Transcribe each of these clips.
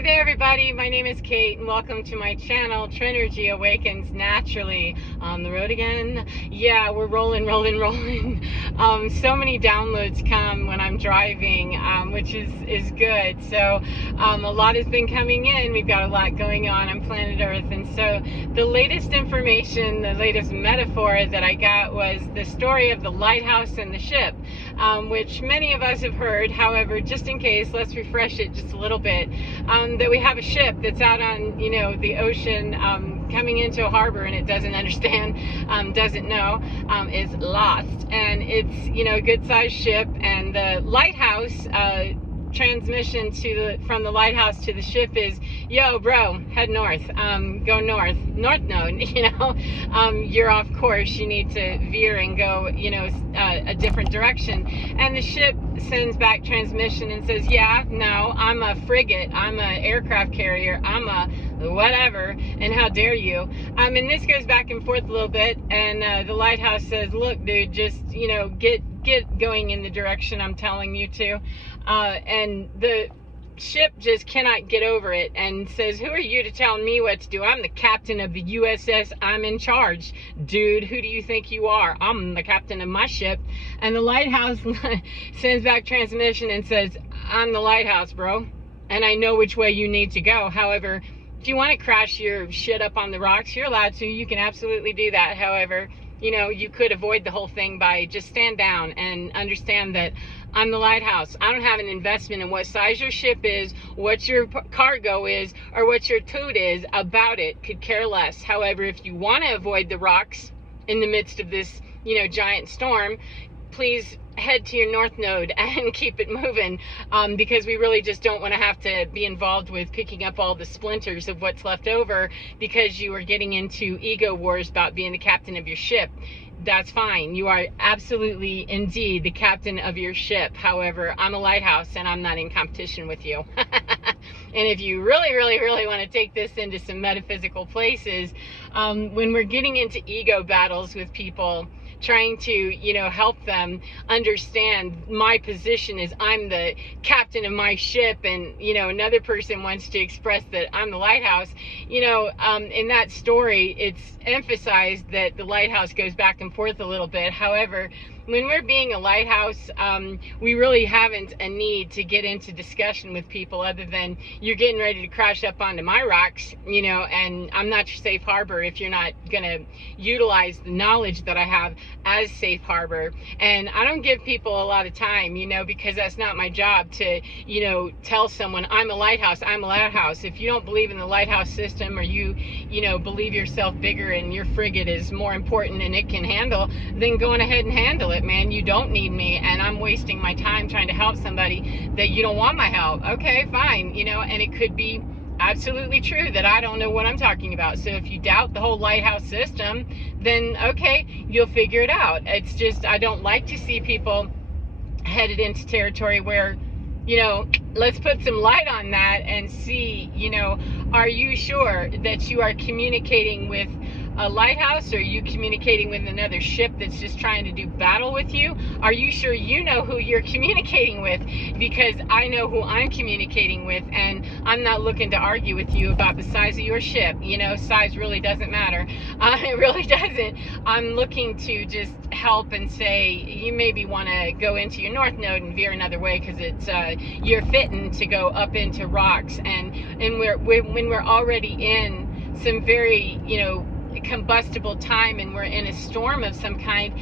Hi there everybody, my name is Kate and welcome to my channel, Trinergy Awakens Naturally. On the road again. Yeah, we're rolling. So many downloads come when I'm driving, which is good. So a lot has been coming in. We've got a lot going on planet Earth, and so the latest information, the latest metaphor that I got was the story of the lighthouse and the ship, which many of us have heard. However, just in case, let's refresh it just a little bit. That we have a ship that's out on, the ocean, coming into a harbor, and it doesn't understand, doesn't know, is lost. And it's, a good-sized ship, and the lighthouse, transmission from the lighthouse to the ship is, yo bro, head north, go north node, you're off course, you need to veer and go, a different direction. And the ship sends back transmission and says, yeah, no, I'm a frigate, I'm a aircraft carrier, I'm a whatever, and how dare you. And this goes back and forth a little bit, and the lighthouse says, look dude, just get going in the direction I'm telling you to. And the ship just cannot get over it and says, who are you to tell me what to do? I'm the captain of the USS, I'm in charge. Dude, who do you think you are? I'm the captain of my ship. And the lighthouse sends back transmission and says, I'm the lighthouse, bro, and I know which way you need to go. However, if you want to crash your shit up on the rocks, you're allowed to. You can absolutely do that. However, you could avoid the whole thing by just stand down and understand that I'm the lighthouse. I don't have an investment in what size your ship is, what your cargo is, or what your toot is about it. Could care less. However, if you want to avoid the rocks in the midst of this, giant storm, please head to your north node and keep it moving, because we really just don't want to have to be involved with picking up all the splinters of what's left over because you are getting into ego wars about being the captain of your ship. That's fine. You are absolutely indeed the captain of your ship. However, I'm a lighthouse and I'm not in competition with you. And if you really want to take this into some metaphysical places, when we're getting into ego battles with people, trying to, help them understand my position is I'm the captain of my ship, and, another person wants to express that I'm the lighthouse, in that story, it's emphasized that the lighthouse goes back and forth a little bit. However, when we're being a lighthouse, we really haven't a need to get into discussion with people other than you're getting ready to crash up onto my rocks, and I'm not your safe harbor if you're not going to utilize the knowledge that I have as safe harbor. And I don't give people a lot of time, because that's not my job to, tell someone I'm a lighthouse, I'm a lighthouse. If you don't believe in the lighthouse system, or you believe yourself bigger and your frigate is more important and it can handle, then go on ahead and handle it, man. You don't need me, and I'm wasting my time trying to help somebody that you don't want my help. Okay, fine, and it could be absolutely true that I don't know what I'm talking about. So if you doubt the whole lighthouse system, then okay, you'll figure it out. It's just, I don't like to see people headed into territory where, let's put some light on that and see, are you sure that you are communicating with a lighthouse, or are you communicating with another ship that's just trying to do battle with you? Are you sure you know who you're communicating with? Because I know who I'm communicating with, and I'm not looking to argue with you about the size of your ship. Size really doesn't matter. It really doesn't. I'm looking to just help and say, you maybe want to go into your north node and veer another way, because it's you're fitting to go up into rocks, and when we're already in some very combustible time, and we're in a storm of some kind,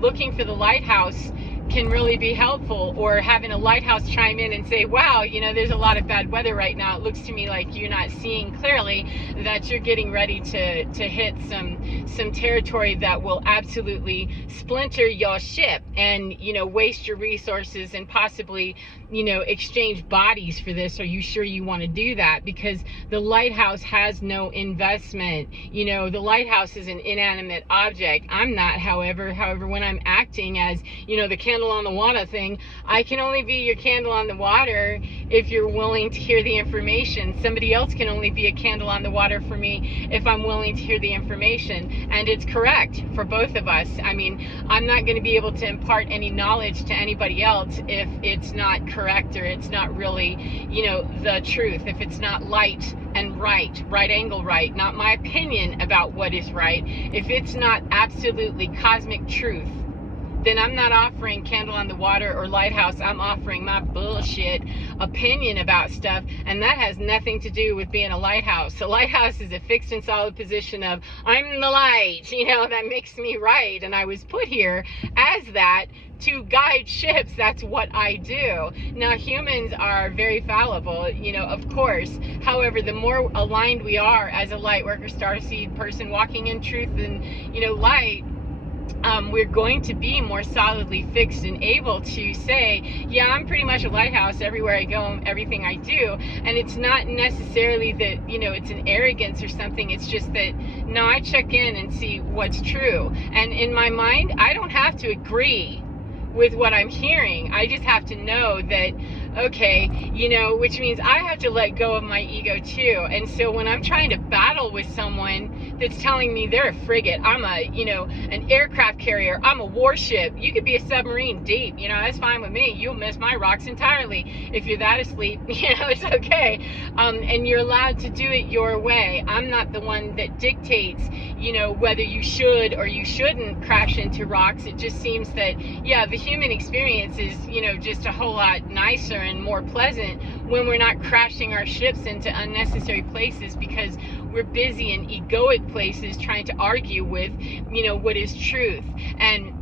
looking for the lighthouse can really be helpful. Or having a lighthouse chime in and say, wow, there's a lot of bad weather right now, it looks to me like you're not seeing clearly that you're getting ready to hit some territory that will absolutely splinter your ship and waste your resources and possibly exchange bodies for this. Are you sure you want to do that? Because the lighthouse has no investment. The lighthouse is an inanimate object. I'm not. However, when I'm acting as the candle on the water thing. I can only be your candle on the water if you're willing to hear the information. Somebody else can only be a candle on the water for me if I'm willing to hear the information. And it's correct for both of us. I mean, I'm not going to be able to impart any knowledge to anybody else if it's not correct, or it's not really, you know, the truth. If it's not light and right angle right, not my opinion about what is right. If it's not absolutely cosmic truth, then I'm not offering candle on the water or lighthouse. I'm offering my bullshit opinion about stuff, and that has nothing to do with being a lighthouse. A lighthouse is a fixed and solid position of, I'm the light, you know, that makes me right, and I was put here as that to guide ships. That's what I do. Now, humans are very fallible, you know, of course. However, the more aligned we are as a light worker, starseed person walking in truth and, you know, light, we're going to be more solidly fixed and able to say, yeah, I'm pretty much a lighthouse everywhere I go, everything I do. And it's not necessarily that, you know, it's an arrogance or something. It's just that, no, I check in and see what's true. And in my mind, I don't have to agree with what I'm hearing. I just have to know that, okay, you know, which means I have to let go of my ego too. And so when I'm trying to battle with someone that's telling me they're a frigate, I'm a, you know, an aircraft carrier, I'm a warship, you could be a submarine deep, you know, that's fine with me. You'll miss my rocks entirely. If you're that asleep, you know, it's okay. And you're allowed to do it your way. I'm not the one that dictates, you know, whether you should or you shouldn't crash into rocks. It just seems that, yeah, the human experience is, you know, just a whole lot nicer and more pleasant when we're not crashing our ships into unnecessary places because we're busy in egoic places trying to argue with, you know, what is truth. And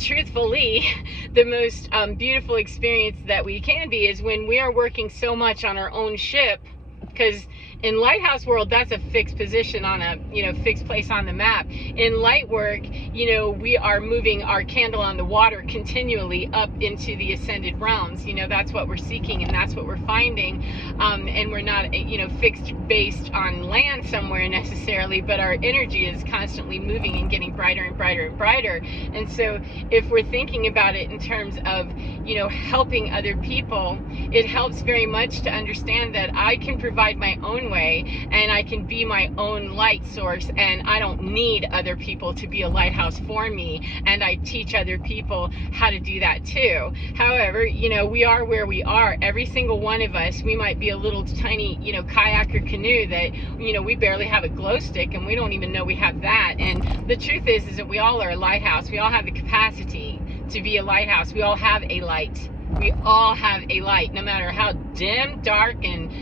truthfully, the most beautiful experience that we can be is when we are working so much on our own ship, because in lighthouse world, that's a fixed position on a, you know, fixed place on the map. In light work, you know, we are moving our candle on the water continually up into the ascended realms. You know, that's what we're seeking and that's what we're finding. And we're not, you know, fixed based on land somewhere necessarily, but our energy is constantly moving and getting brighter and brighter and brighter. And so if we're thinking about it in terms of, you know, helping other people, it helps very much to understand that I can provide my own way and I can be my own light source, and I don't need other people to be a lighthouse for me, and I teach other people how to do that too. However, you know, we are where we are. Every single one of us, we might be a little tiny, you know, kayak or canoe that, you know, we barely have a glow stick and we don't even know we have that. And the truth is that we all are a lighthouse. We all have the capacity to be a lighthouse. We all have a light. We all have a light, no matter how dim, dark, and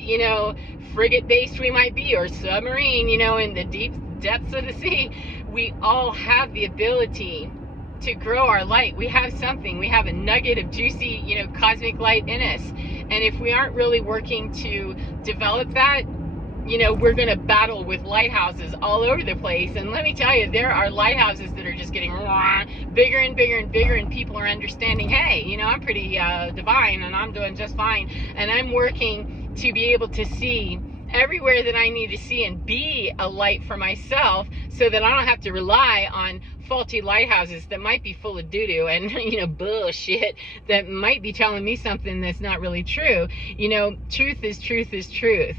you know, frigate-based we might be, or submarine, you know, in the deep depths of the sea. We all have the ability to grow our light. We have something. We have a nugget of juicy, you know, cosmic light in us. And if we aren't really working to develop that, you know, we're going to battle with lighthouses all over the place. And let me tell you, there are lighthouses that are just getting bigger and bigger and bigger, and people are understanding, hey, you know, I'm pretty divine and I'm doing just fine. And I'm working to be able to see everywhere that I need to see and be a light for myself, so that I don't have to rely on faulty lighthouses that might be full of doo-doo and, you know, bullshit that might be telling me something that's not really true. You know, truth is truth is truth.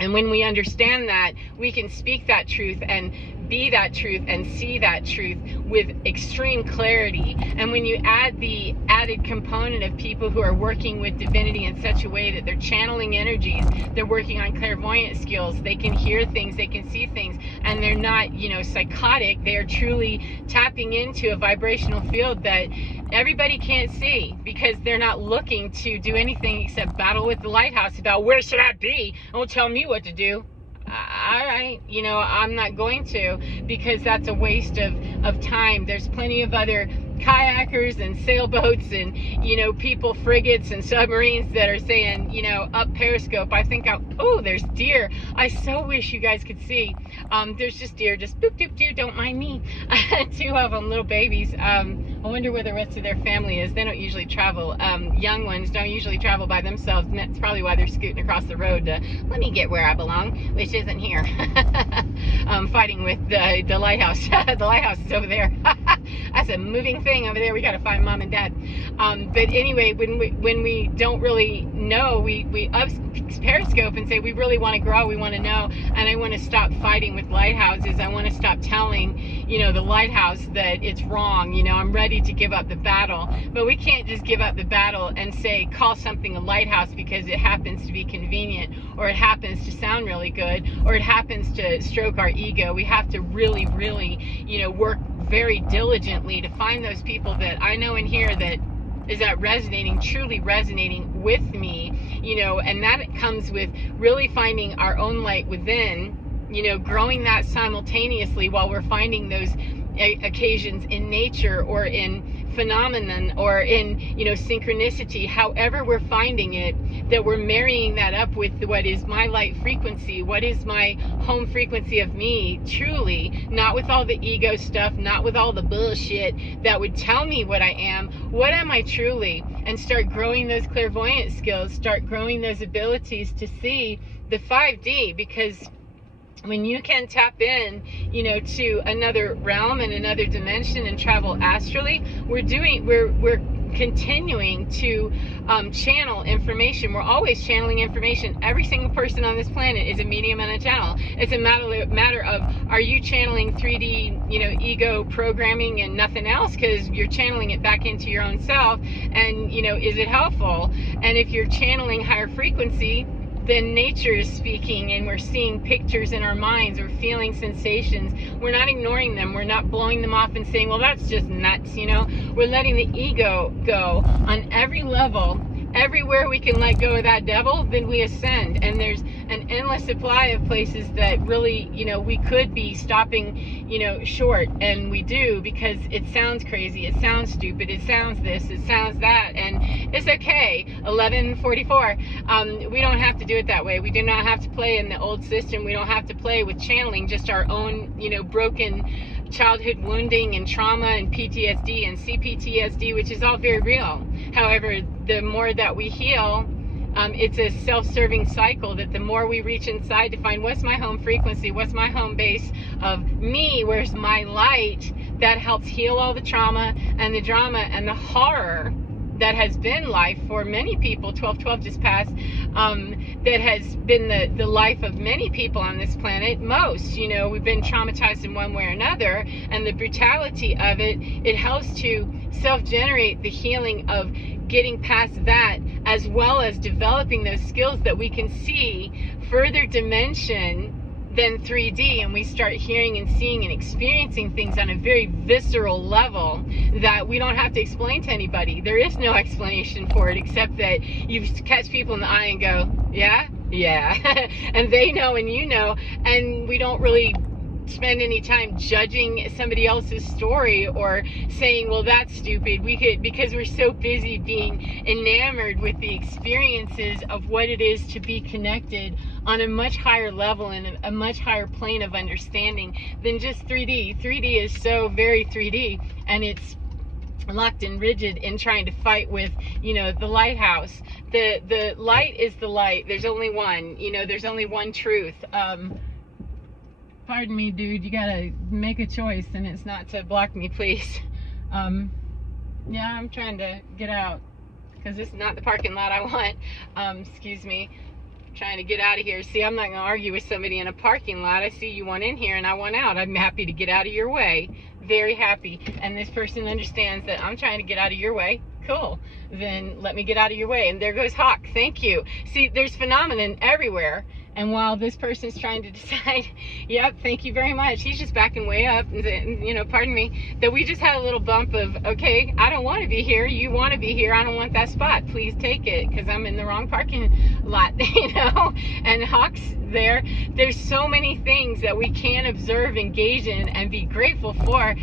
And when we understand that, we can speak that truth and be that truth and see that truth with extreme clarity. And when you add the added component of people who are working with divinity in such a way that they're channeling energies, they're working on clairvoyant skills, they can hear things, they can see things, and they're not, you know, psychotic. They're truly tapping into a vibrational field that everybody can't see, because they're not looking to do anything except battle with the lighthouse about where should I be? Don't tell me what to do. All right, you know, I'm not going to, because that's a waste of time. There's plenty of other kayakers and sailboats and, you know, people, frigates and submarines that are saying, you know, up Periscope. I think, oh, there's deer. I so wish you guys could see. There's just deer, just boop, doop, doo, don't mind me. 2 of them, little babies. I wonder where the rest of their family is. They don't usually travel. Young ones don't usually travel by themselves, and that's probably why they're scooting across the road to, let me get where I belong, which isn't here. Fighting with the lighthouse. The lighthouse is over there. That's a moving thing over there. We got to find mom and dad. But anyway, when we don't really know, we up periscope and say we really want to grow, we want to know, and I want to stop fighting with lighthouses. I want to stop telling, you know, the lighthouse that it's wrong. You know, I'm ready to give up the battle. But we can't just give up the battle and say call something a lighthouse because it happens to be convenient, or it happens to sound really good, or it happens to stroke our ego. We have to really, you know, work very diligently to find those people that I know in here that is that resonating, truly resonating with me, you know, and that comes with really finding our own light within, you know, growing that simultaneously while we're finding those occasions in nature or in phenomenon or in, you know, synchronicity, however we're finding it, that we're marrying that up with what is my light frequency, what is my home frequency of me, truly, not with all the ego stuff, not with all the bullshit that would tell me what I am. What am I truly? And start growing those clairvoyant skills, start growing those abilities to see the 5D, because when you can tap in, you know, to another realm and another dimension and travel astrally, we're continuing to channel information. We're always channeling information. Every single person on this planet is a medium and a channel. It's a matter of, are you channeling 3D, you know, ego programming and nothing else, because you're channeling it back into your own self, and, you know, is it helpful? And if you're channeling higher frequency, then nature is speaking, and we're seeing pictures in our minds, we're feeling sensations, we're not ignoring them, we're not blowing them off and saying, well, that's just nuts, you know. We're letting the ego go on every level. Everywhere we can let go of that devil, then we ascend. And there's an endless supply of places that really, you know, we could be stopping, you know, short, and we do, because it sounds crazy, it sounds stupid, it sounds this, it sounds that, and it's okay. 1144. We don't have to do it that way. We do not have to play in the old system. We don't have to play with channeling just our own, you know, broken childhood wounding and trauma and PTSD and CPTSD, which is all very real. However, the more that we heal, it's a self-serving cycle, that the more we reach inside to find what's my home frequency, what's my home base of me, where's my light, that helps heal all the trauma and the drama and the horror that has been life for many people. 1212 just passed. That has been the life of many people on this planet. Most, you know, we've been traumatized in one way or another, and the brutality of it, it helps to self-generate the healing of getting past that, as well as developing those skills that we can see further dimension than 3D, and we start hearing and seeing and experiencing things on a very visceral level that we don't have to explain to anybody. There is no explanation for it, except that you catch people in the eye and go, yeah, and they know and you know, and we don't really spend any time judging somebody else's story or saying, well, that's stupid. We could, because we're so busy being enamored with the experiences of what it is to be connected on a much higher level and a much higher plane of understanding than just 3D. 3D is so very 3D, and it's locked and rigid in trying to fight with, you know, the lighthouse. The light is the light. There's only one, you know, there's only one truth. Pardon me, dude, you gotta make a choice, and it's not to block me, please. Yeah, I'm trying to get out, because this is not the parking lot I want. Excuse me. Trying to get out of here. See, I'm not going to argue with somebody in a parking lot. I see you want in here and I want out. I'm happy to get out of your way. Very happy. And this person understands that I'm trying to get out of your way. Cool. Then let me get out of your way. And there goes Hawk. Thank you. See, there's phenomenon everywhere. And while this person's trying to decide, yep, thank you very much, he's just backing way up, and, you know, pardon me, that we just had a little bump of, okay, I don't want to be here, you want to be here, I don't want that spot, please take it, because I'm in the wrong parking lot, you know, and Hawk's there. There's so many things that we can observe, engage in, and be grateful for,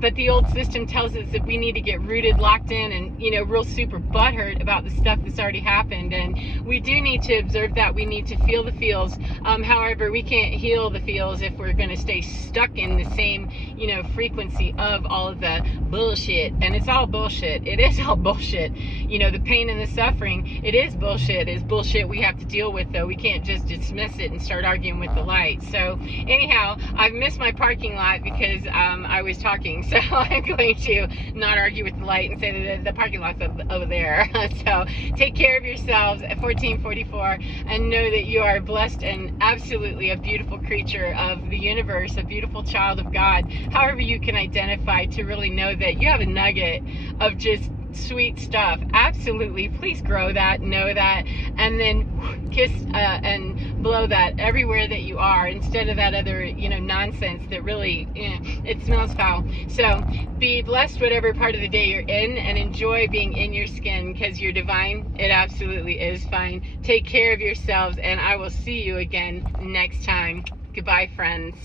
but the old system tells us that we need to get rooted, locked in, and, you know, real super butthurt about the stuff that's already happened, and we do need to observe that. We need to feel the feels. However, we can't heal the feels if we're going to stay stuck in the same, you know, frequency of all of the bullshit. And it's all bullshit. It is all bullshit. You know, the pain and the suffering, it is bullshit. It's bullshit we have to deal with, though. We can't just dismiss past it and start arguing with the light. So anyhow, I've missed my parking lot because I was talking, so I'm going to not argue with the light and say that the parking lot's over there. So take care of yourselves at 1444 and know that you are blessed and absolutely a beautiful creature of the universe, a beautiful child of God, however you can identify, to really know that you have a nugget of just sweet stuff. Absolutely, please grow that, know that, and then kiss and blow that everywhere that you are, instead of that other, you know, nonsense that really, it smells foul. So be blessed whatever part of the day you're in, and enjoy being in your skin, because you're divine. It absolutely is fine. Take care of yourselves, and I will see you again next time. Goodbye, friends.